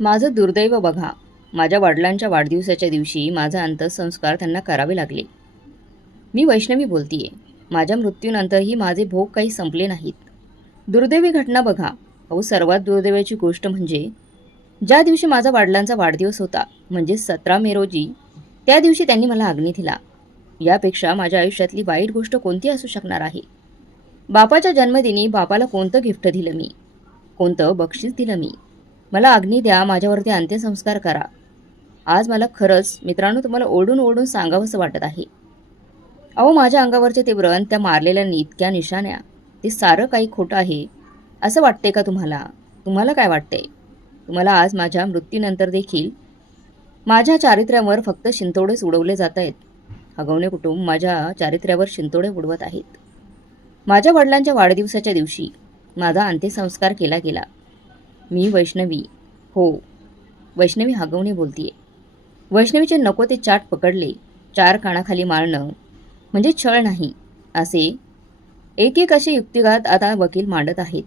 माझं दुर्दैव बघा. माझ्या वडिलांच्या वाढदिवसाच्या दिवशी माझा अंत्यसंस्कार त्यांना करावे लागले. मी वैष्णवी बोलतीये. माझ्या मृत्यूनंतरही माझे भोग काही संपले नाहीत. दुर्दैवी घटना बघा. अहो सर्वात दुर्दैवाची गोष्ट म्हणजे ज्या दिवशी माझा वडिलांचा वाढदिवस होता म्हणजे सतरा मे रोजी त्या दिवशी त्यांनी मला अग्नी दिला. यापेक्षा माझ्या आयुष्यातली वाईट गोष्ट कोणती असू शकणार आहे? बापाच्या जन्मदिनी बापाला कोणतं गिफ्ट दिलं मी? कोणतं बक्षीस दिलं मी? मला अग्नी द्या माझ्यावरती अंत्यसंस्कार करा. आज मला खरंच मित्रांनो तुम्हाला ओढून ओढून सांगावंसं वाटत आहे. अहो माझ्या अंगावरचे ते व्रण त्या मारलेल्या इतक्या निशाण्या ते सारं काही खोटं आहे असं वाटते का तुम्हाला? तुम्हाला काय वाटते तुम्हाला आज माझ्या मृत्यूनंतर देखील माझ्या चारित्र्यावर फक्त शिंतोडेच उडवले जात आहेत. हगवणे कुटुंब माझ्या चारित्र्यावर शिंतोडे उडवत आहेत. माझ्या वडिलांच्या वाढदिवसाच्या दिवशी माझा अंत्यसंस्कार केला गेला. मी वैष्णवी. हो वैष्णवी हगवणे बोलतीये. वैष्णवीचे नको ते चाट पकडले चार कानाखाली मारणं म्हणजे छळ नाही असे एक एक असे युक्तिघात आता वकील मांडत आहेत.